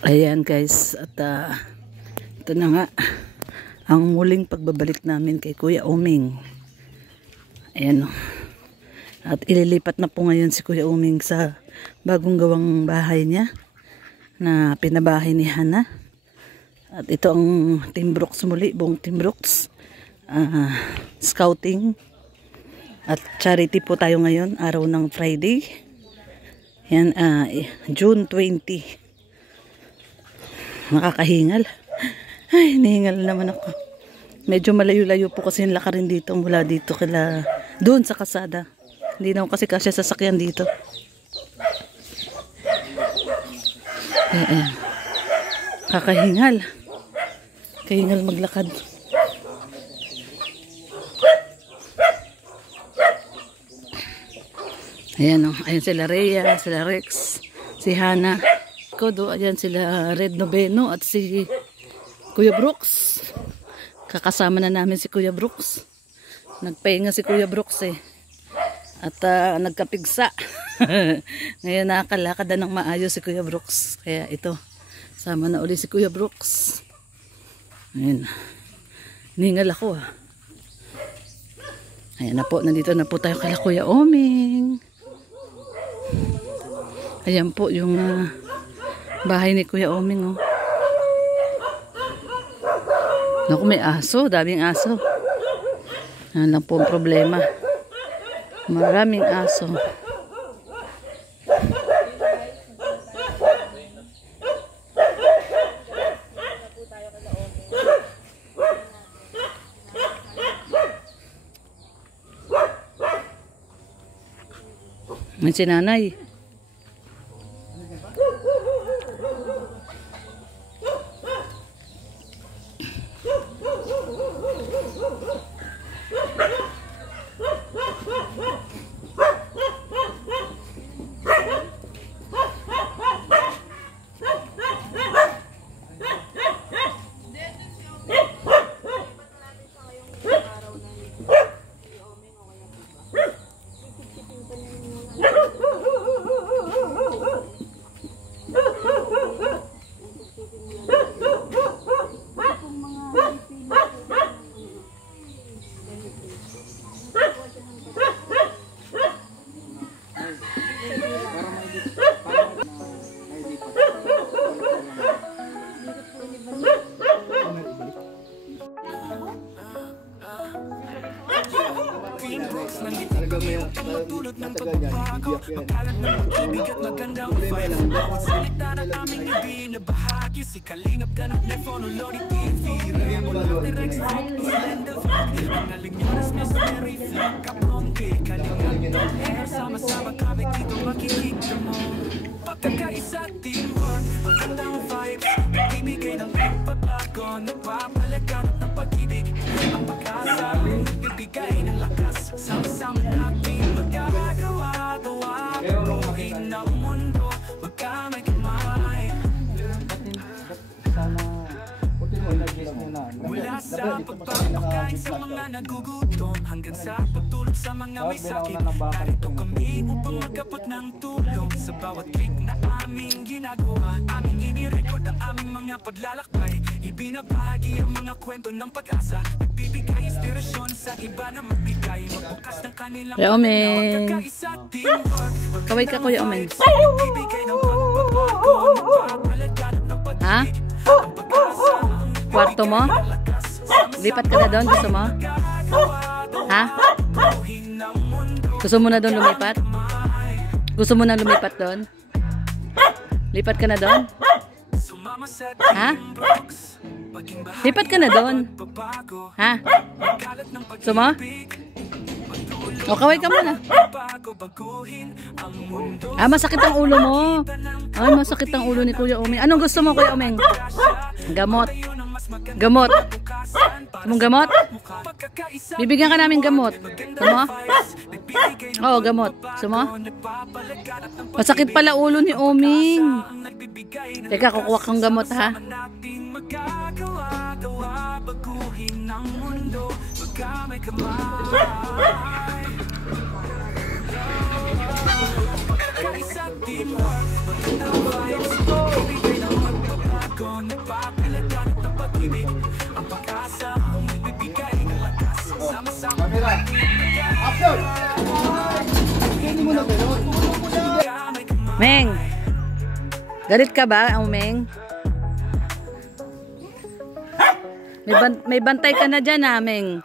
Ayan guys, at ito na nga ang muling pagbabalik namin kay Kuya Oming. Ayan o. At ililipat na po ngayon si Kuya Oming sa bagong gawang bahay niya na pinabahay ni Hana. At ito ang Team Brooks muli, buong Team Brooks. Scouting. At charity po tayo ngayon, araw ng Friday. Yan, June 20. Nakakahingal. Ay, nahingal naman ako. Medyo malayo-layo po kasi yung lakarin dito mula dito kila doon sa kasada. Hindi na ako kasi kasya sasakyan dito. Kakahingal. Kahingal maglakad. Ayan o. Ayan sila Rhea, sila Rex, si Hana. Kodo, ayan sila Red Noveno at si Kuya Brooks. Kakasama na namin si Kuya Brooks. Nagpahinga si Kuya Brooks eh. At nagkapigsa. Ngayon nakakalakad na ng maayos si Kuya Brooks. Kaya ito, sama na uli si Kuya Brooks. Ayan. Ningal ako ah. Ayan na po, nandito na po tayo kala Kuya Oming. Ayan po yung bahay ni Kuya Oming oh. Naku, may aso, daming aso. Yan lang po ang problema. Maraming aso. May sinanay. Tulot ng pagbabago, pagkalat ng pag-ibig at magandang vibe. Bawat salita na aming ibinabahagi, si Kalingap ganap na Fonolori TV. Rex Rock, Island of mga lingyaras na Mary Flag, Kapongke, Kalingap Air, sama-sama kami dito makinig ka mo. Pagkakaisa teamwork, magandang vibes, ibigay ng pagbabago, nagpapalaganap ng pag-ibig. Ang pag-asa, ibigay ng lakas, sama-sama natin magagawa-gawa. Buhin ng mundo, magkamay-kamay. Mula sa pagpapakain sa mga nagugutom, hanggang sa pagtulog sa mga may sakit. Narito kami upang magkapot ng tulong. Sa bawat click na aming ginagawa, aming inirecord ang aming mga paglalakbay. Ibinabahagi ang mga kwento ng pag-asa, nagbibigay inspirasyon sa iba na magbigay. Magbukas ng kanilang Kuya Oming. Kaway ka Kuya Oming. Ha? Kwarto mo? Lipat ka na doon? Gusto mo? Ha? Gusto mo na doon lumipat? Gusto mo na lumipat doon? Lipat ka na doon? Ha? Lipat ka na doon? Ha? Gusto mo? O, kaway ka muna. Masakit ang ulo mo. Ay, masakit ang ulo ni Kuya Oming. Anong gusto mo, Kuya Oming? Gamot. Gamot. Mong gamot? Bibigyan ka namin gamot. Gusto mo? Oo, gamot. Gusto mo? Masakit pala ulo ni Oming. Teka, kukuha kang gamot ha. Meng, galit ka ba, Meng? May bantay ka na dyan, Meng.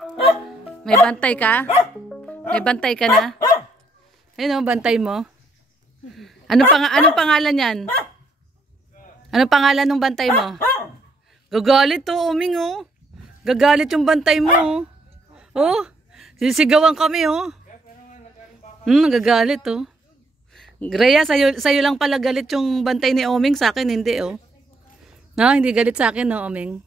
May bantay ka? May bantay ka na? Ayun o, bantay mo. Anong pangalan yan? Anong pangalan ng bantay mo? Gagalit to, Meng, oh. Gagalit yung bantay mo, oh. Oh, sisigawan kami, oh. Gagalit, oh. Greya, sa'yo lang pala galit yung bantay ni Omeng, sa akin hindi, oh. No, hindi galit sa akin, no, Omeng.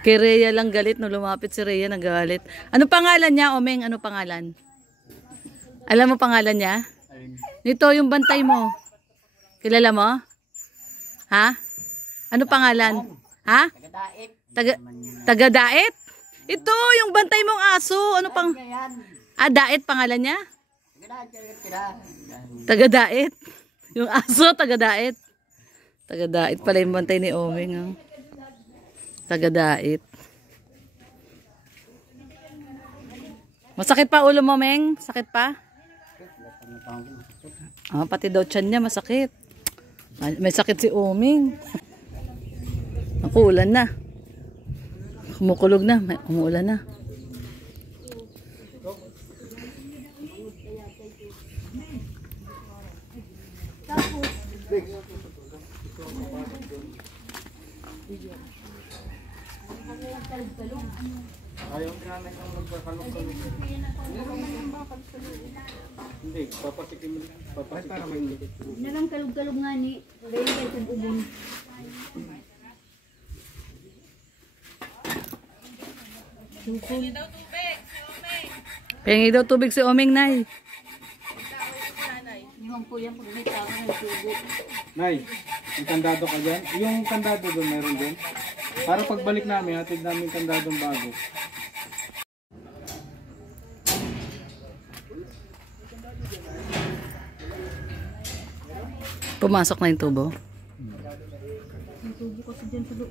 Kay Rhea lang galit, no, lumapit si Rhea, nagalit. Ano pangalan niya, Omeng? Ano pangalan? Alam mo pangalan niya? Nito yung bantay mo. Kilala mo? Ha? Ano pangalan? Ha? Taga-Daet? Ito, yung bantay mong aso. Ano pang... Daet pangalan niya? Taga-Daet. Yung aso, taga-Daet. Taga-Daet pala yung bantay ni Omeng. Oh. Taga-Daet. Masakit pa ulo mo, Meng? Sakit pa? Pati daw tiyan niya masakit. May sakit si Omeng. Naku, ulan na. Kumukulog na. Umuulan na. Ayaw namin kung magkakalog-kalog. Hindi, papatikim Yan ang kalog-kalog nga ni Rhea kay Ubon. Pengi daw tubig si Omeng, Nay. Yung po yan pag may tao ng tubo. Nay, yung kandado ka dyan? Yung kandado doon meron din? Para pagbalik namin, hatid namin kandadong bago. Pumasok na yung tubo. Yung tubo kasi dyan sa loob.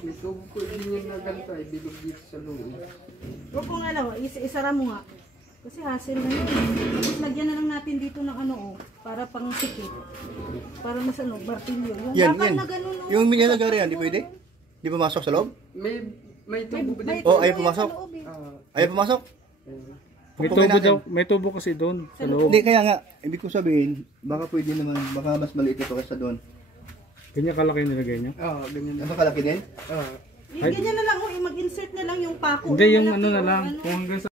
May tubo ko din yung nagalta, ibilog dito sa loob. Huwag kong alam, isara mo nga. Kasi hassle na yun. Tapos lagyan na lang natin dito ng ano, para pang sikit. Para mas ano, bartilyo. Yung bakal na ganun. Yung minilagay yan, di pwede? Di pumasok sa loob? May tubo ba dito? Oh, ayaw pumasok? Ayaw pumasok? May tubo kasi doon sa loob. Hindi, kaya nga, ibig ko sabihin, baka pwede naman, baka mas maliit ito kaysa doon. Ganyan kalaki nilagay niya? Oo, ganyan. Ano kalaki din? Ganyan na lang, mag-insert na lang yung pako. Hindi, yung ano na lang. Kung hanggang sa...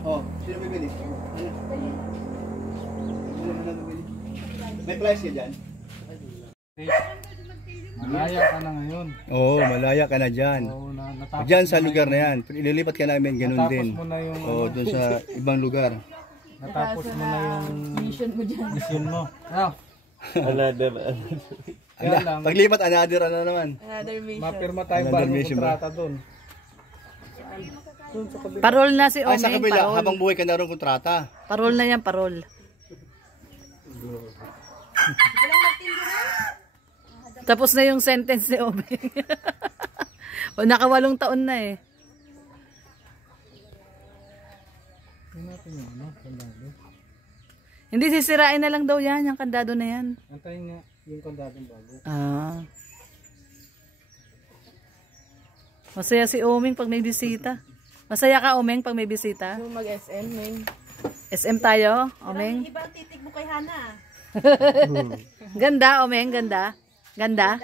Oh, sino bibili? May price ka dyan? Malaya ka na ngayon. Oo, malaya ka na dyan. Oo, Diyan sa lugar na yan. Ililipat ka namin, ganun din. mo na yung... Oo, doon sa ibang lugar. Natapos mo na yung... mission mo dyan. Mission mo. Another. Kaya lang, Paglipat, another ano naman. mapirma tayong Another bagong mission ba? kontrata doon. Parol na si Ay, sa Omeng, kabila, parol. habang buhay ka na rin kontrata. Parol na yan, parol. Tapos na yung sentence ni Omeng. O, naka-8 taon na eh. Hindi, sisirain na lang daw yan, yung kandado na yan. Antayin nga yung kandadong bago. Masaya si Omeng pag may bisita. Masaya ka, Omeng, pag may bisita? Mag-SM, Meng. SM tayo, Omeng. Iba ang titig mo kay Hana. Ganda, Omeng, ganda. Ganda?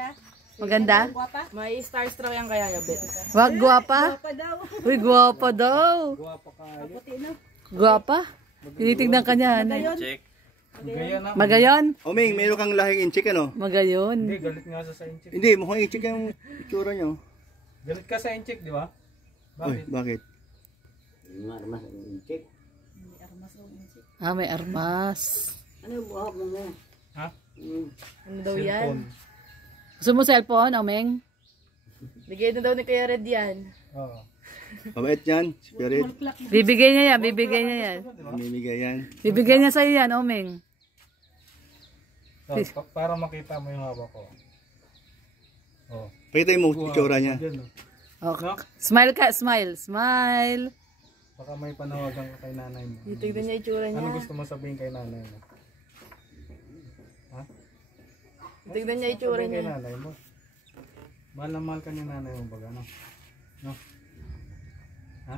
Maganda? May starstruck yan kaya, Yabet. Wag, guwapa? Pa daw. Uy, guwapa daw. Guwapa ka. Puti na. Guwapa? Tinitignan ka niya. Gaya na. Magayon? Omeng, meron kang lahing inchik, ano? Magayon. Hindi, galit nga sa inchik. Hindi, mukhang inchik yung itsura nyo. Galit ka sa inchik, di ba? Uy, bakit? May armas. Ha? Ano daw yan? Cellphone. Gusto mo cellphone, Omeng? Bigay na daw ni Kuya Red yan. Oo. Mabait yan, spirit. Bibigay niya yan, bibigay niya yan. Mamimigay yan. Bibigay niya sa'yo yan, Omeng. So, para makita mo yung hawak ko. Oh. Pakita mo itsura niya. Diyan, oh. Okay. Smile ka, smile. Smile. Baka may panawagan ka kay nanay mo. Tignan niya itsura niya. Ano gusto mo sabihin kay nanay mo? Ha? Tignan niya itsura Sabihin kay niya. nanay mo. Mahal na mahal ka ni nanay mo baga, no? No? Ha?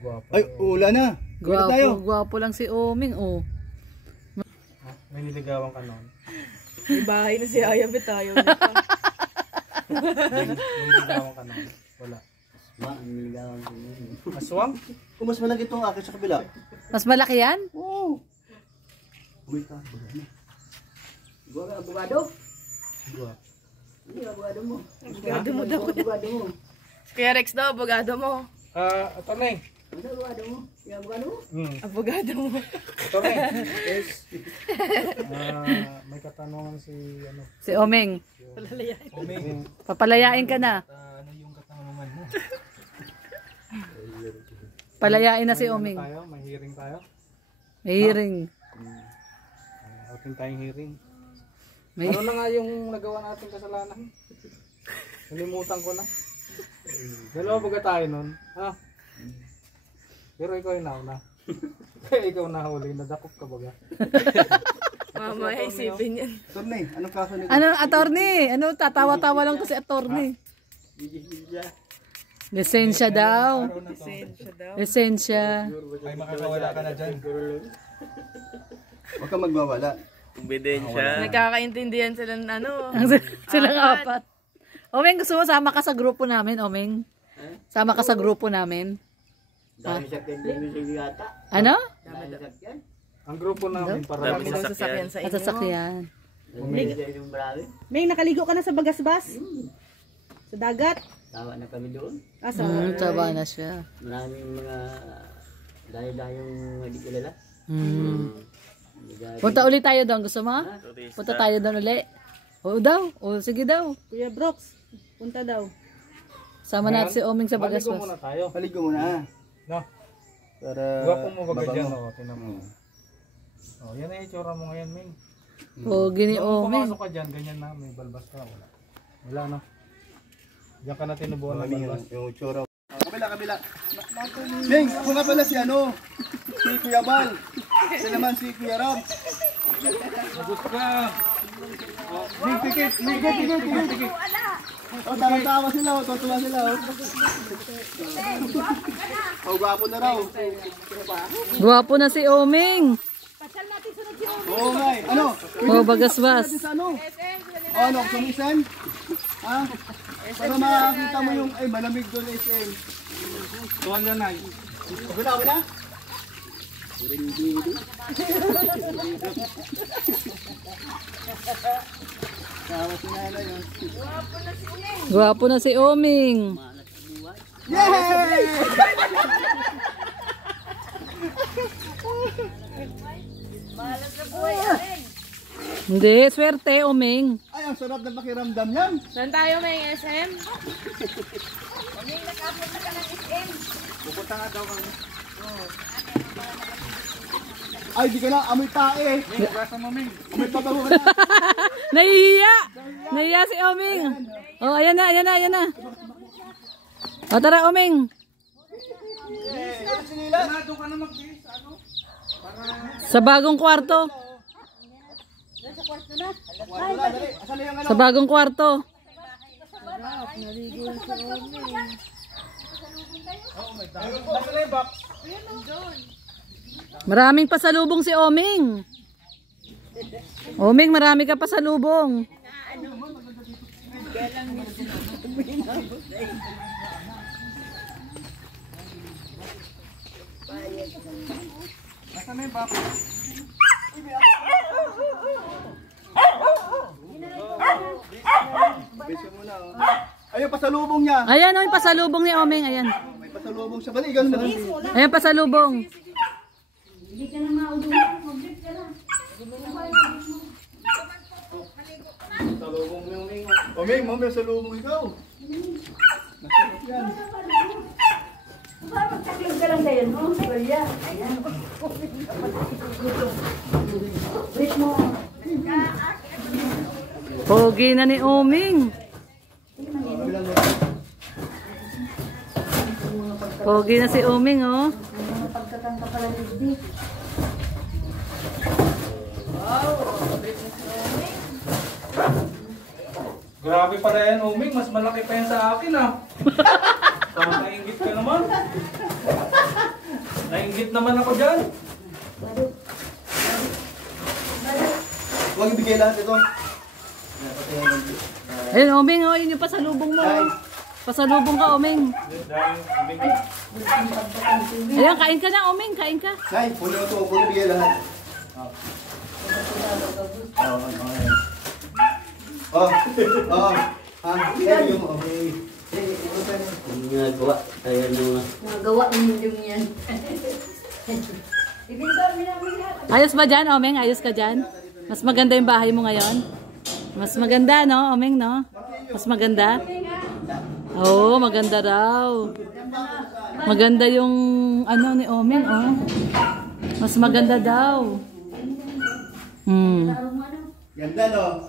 Guwapo. Ay, ula na. Gawin tayo. Gwapo lang si Oming, oh. Ha? May niligawan ka noon. May bahay na si Aya Bitayo niya pa. May niligawan ka noon. Wala. Aswang? Kung mas malaki itong akin sa kabila. Mas malaki yan? Oo. Uy ka. Abogado? Guwapo. Abogado mo daw. Kaya Rex daw, abogado mo. Ito na eh. Abogado mo. Ito na eh. Yes. May katanungan si ano. Si Oming. Oming. Papalayain ka na. Ano yung katanungan mo? Palayain na si Oming. Tayo, may hearing tayo. May hearing. Atin tayong hearing. May... Ano na nga yung nagawa nating kasalanan? Nalimutan ko na. Dalawa baga tayo nun. Ha? Pero ikaw yung nauna. Kaya ikaw nahuli. Nadakop ka baga. Mamaya isipin yan. Tornay, anong kaso nito? Ano, attorney? Ano, tatawa-tawa lang to si attorney. Lisensya daw. Lisensya daw. Lisensya. Ay makakawala ka na dyan. Huwag kang magwawala. Nagkakaintindihan sila ng ano. Silang apat. Omeng, gusto mo sama ka sa grupo namin, Omeng? Sama ka sa grupo namin. Ano? Ang grupo namin para Dami ng sasakyan sa At inyo. sasakyan. May nakaligo ka na sa bagasbas? Sa dagat? Tawa na kami doon. Asa? Taba na siya. Maraming mga dayo-dayong hindi kilala. Punta ulit tayo doon. Gusto mo? Punta tayo doon ulit. Oo daw. O sige daw. Kuya Brooks, punta daw. Sama natin si Oming sa Maligo bagasbas. muna tayo. Paligo muna. No? Para Gwapo mo baga dyan. mabango. O, tinan mo. O, yan ang itsura mo ngayon, Ming. Pogi ni Nung Oming. pumasok ka dyan, ganyan na. May balbas ka. Wala. Wala, no? Diyan ka na tinubuan ng Mami, balbas. yung tsura. Kabila. Ming, ako nga pala si ano? Si Kuya Bal. Siya naman si Kuya Ram. Nagus ka! Ming, tikit. Oh, tawa sila, oh. Tuwa sila, oh. Oh, gwapo na raw. Gwapo na si Oming. Oo nga eh. Ano? O bagasbas. Sa ano? Oh, ano? Sumisan? Ha? Para makakita mo yung, ay, malamig doon SM. Tuwan na na. Okay na? Tawa si nanay, oh. Gwapo na si Oming. Yay! Hindi, swerte Oming. Ay, ang sarap na pakiramdam yan. Saan tayo may SM? Pupunta nga daw kami. Ay, di ka na, amoy tae. Amoy pabango ka na. Nahiya si Oming. Oh, ayan na. O tara Oming. Sa bagong kwarto. Sa bagong kwarto. Maraming pasalubong si Oming. Oming, marami ka pasalubong. Nasaan na yung bako? Bisa muna, oh. Ayun, pasalubong niya. Ayan o, yung pasalubong ni Oming. Ayan. May pasalubong siya. Balikan mo. Ayan, pasalubong. O, Ming, may pasalubong ikaw. Masarap yan. Pogi na ni Oming. Pogi na si Oming, oh. Pagkatanda pala ni Grabe pala yan, Oming. Mas malaki pa yan sa akin, ah. Tama, nainggit ka naman. Nainggit naman ako dyan. Huwag ibigay lahat ito. Ayun, Oming, oh. Yun yung pasalubong mo. Pasalubong ka, Oming. Ayun, kain ka na, Oming. Kain ka. Nay, puno ito. Huwag ibigay lahat. Yung okay. Ang ginagawa. Kaya nung Nagawa ninyo yan. Ayos ba dyan, Oming? Ayos ka dyan? Mas maganda yung bahay mo ngayon? Mas maganda, no, Oming, no? Mas maganda? Oo, maganda raw. Maganda yung ano ni Oming, oh. Mas maganda daw. Ganda, no?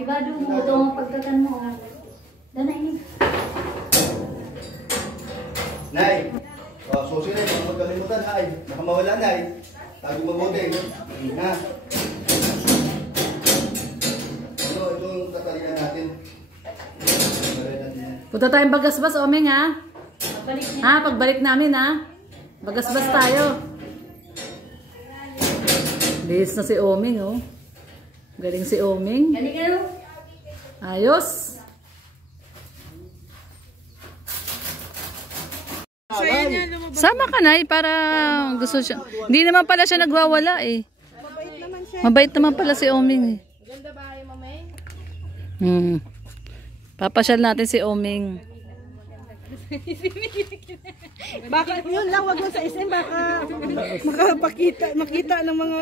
Ibado mo ito ang pagkakan mo. Danay. Nay, susi na yung magkalimutan, Nay. Baka mawala, Nay. Tago mabuti. Ha? Ito yung tatalian natin. Punta tayong Bagasbas, Oming, ha? Ha, pagbalik namin, ha? Bagasbas tayo. Bihis na si Oming, oh. Galing si Oming. Galing ano? Ayos. Sama ka na, para gusto siya. Hindi naman pala siya nagwawala, eh. Mabait naman pala si Oming, eh. Ganda bahay mo, May? Papasyal natin si Oming. Baka yun lang, wag mo sa isin, baka makita ng mga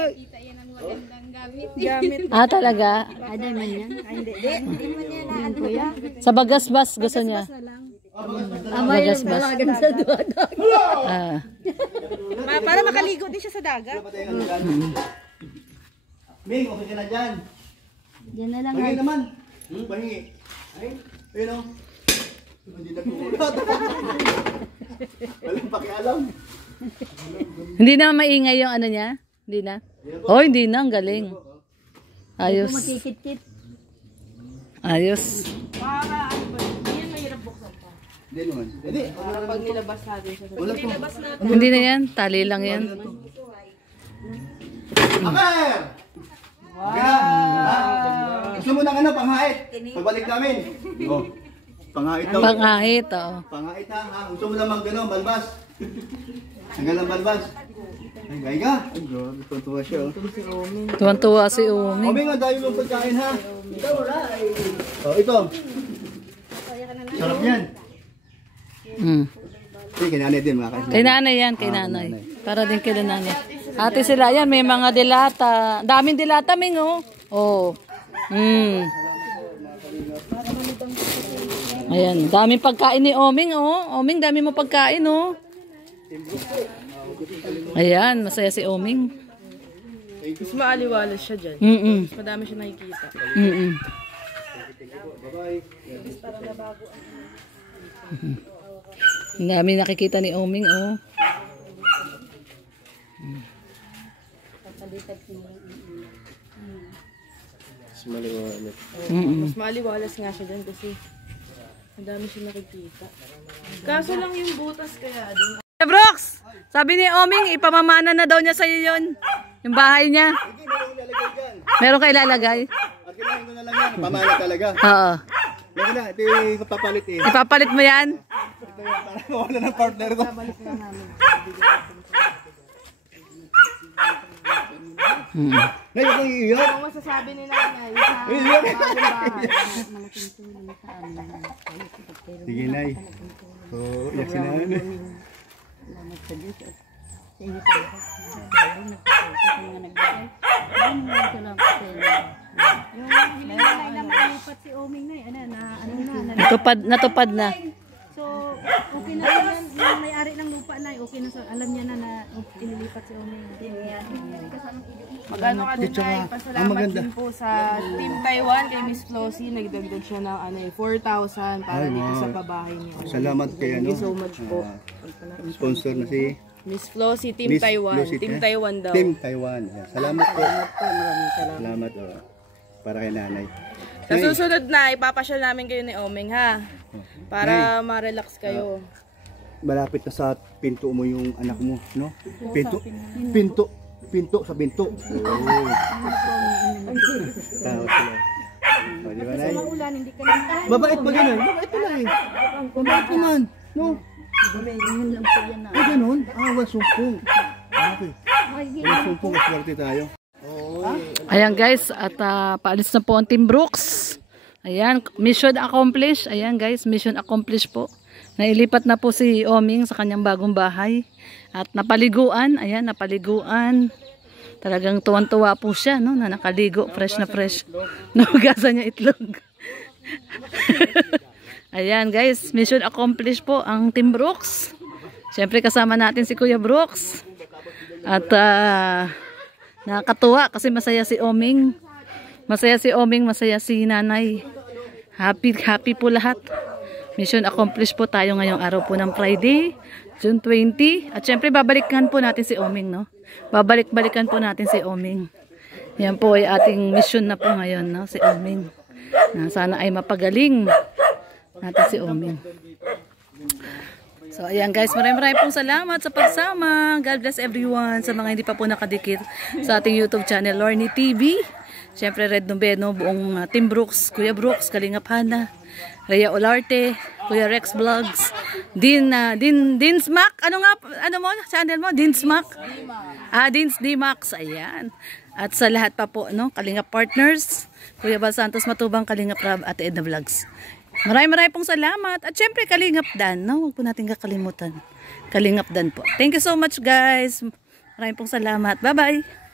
gamit. Ah, talaga? Ada man yan? Hindi man yan naan kuya. Sa Bagasbas gusto niya. Amay lang dalagan sa duwadag. Ah. Para makaligo din siya sa dagat. Ming, okay ka na dyan. Yan na lang. Pahingi naman. Pahingi. Ayun, o. Hindi na kukulat. Walang pakialam. Hindi na maingay yung ano niya? Hindi na? Oh, hindi na. Ang galing. Ayos. Makikit-kit. Ayos. Para ano ba? Yan mahirap buksan pa. Hindi naman. Hindi. Para pag nilabas natin siya. Nilabas natin. Hindi na yan. Tali lang yan. Amer! Wow! Gusto mo ng ano, panghait? Pagbalik namin. Oh. Panghait daw. Pangahit, oo. Panghait ha. Gusto mo naman gano'n, balbas. Hanggang lang balbas. Ay, gaya ka. Ay, grabe. Tuntua siya. Tuwan-tuwa si Umi. Omi nga, dahil yung pagkain ha. Ito, wala. Oh, ito. Sarap yan. Kay nanay din mga kasi. Kay nanay yan, kay nanay. Para din kay nanay. Ate sila yan, may mga dilata. Daming dilata, Ming, oh. Oh. Ayan, daming pagkain ni Oming, oh. Oming, dami mo pagkain, oh. Ayan, masaya si Oming. Mas maaliwalas siya dyan. Mas madami siya nakikita. Ang dami nakikita ni Oming, oh. Mas maaliwalas nga siya dyan kasi ang dami siya nakikita. Kaso lang yung butas kaya din. Brooks, sabi ni Oming, ipamamana na daw niya sa'yo yun. Yung bahay niya. Meron ka ilalagay? Akilahin ko na lang yan. Pamana talaga. Oo. Yan na, ito yung papalit eh. Ipapalit mo yan? Para wala ng partner ko. Ngayon kang iiyak. Ano masasabi ni nanay sa Iiyak. Malaking tulong sa amin. Sige, Nay. Oo, iyak si nanay. Salamat sa Diyos at sa inyo po. Sa mga nagbigay. Salamat sa inyo. Yung nanay na malipat si Oming na, ano na, Natupad na. So, okay na yan. Yung may-ari ng lupa na, okay na. Alam niya na inilipat si Omeng. Mag-ano ka din tayo. Pasalamat din po sa Team Taiwan kay Miss Flossie. Nagdagdag siya ng 4,000 para dito sa pabahay niya. Salamat kay Thank you so much po. sponsor na si Miss Flossie, Team Miss Taiwan. Flossie, Team Taiwan daw. Team Taiwan. Yan. Salamat po. Salamat po. Para kay nanay. Sa susunod na, ipapasyal namin kayo ni Omeng ha. Para ma-relax kayo. Malapit na sa pinto mo yung anak mo, no? Pinto sa binto. Oh. Tao sila. O, di ba, Nay? Ulan, hindi ka lang. Mabait ba ganun? Mabait pala eh. Mabait naman. No? Ay, ganun? Walang sumpong. Okay. Walang sumpong. Swerte tayo. Ayan guys, at paalis na po ang Team Brooks. Ayan, mission accomplished. Ayan guys, mission accomplished po. Nailipat na po si Oming sa kanyang bagong bahay. At napaliguan, ayan, napaliguan. Talagang tuwan-tuwa po siya, no, na nakaligo, fresh na fresh. Nahugasan niya itlog. Ayan guys, mission accomplished po ang Team Brooks. Siyempre kasama natin si Kuya Brooks. At nakakatuwa kasi masaya si Oming. Masaya si Oming, masaya si Nanay. Happy po lahat. Mission accomplished po tayo ngayong araw po ng Friday, June 20. At syempre babalikan po natin si Oming, no? Babalik-balikan po natin si Oming. Yan po ay ating mission na po ngayon, no? Si Oming. Sana ay mapagaling natin si Oming. So ayan guys, maraming pong salamat sa pagsama. God bless everyone. Sa mga hindi pa po nakadikit sa ating YouTube channel, Lorny TV. Siyempre Red Nobeno, buong Team Brooks, Kuya Brooks, Kalingap Hana, Rhea Olarte, Kuya Rex Vlogs, Dinsmac, ano mo, channel mo? Dinsmac? Dins D-Max, ayan. At sa lahat pa po, no, Kalingap Partners, Kuya Bal Santos Matubang, Kalingap Rab, at Edna Vlogs. Maraming pong salamat. At syempre Kalingap Dan, no? Huwag po natin kakalimutan. Kalingap Dan po. Thank you so much guys. Maraming pong salamat. Bye-bye.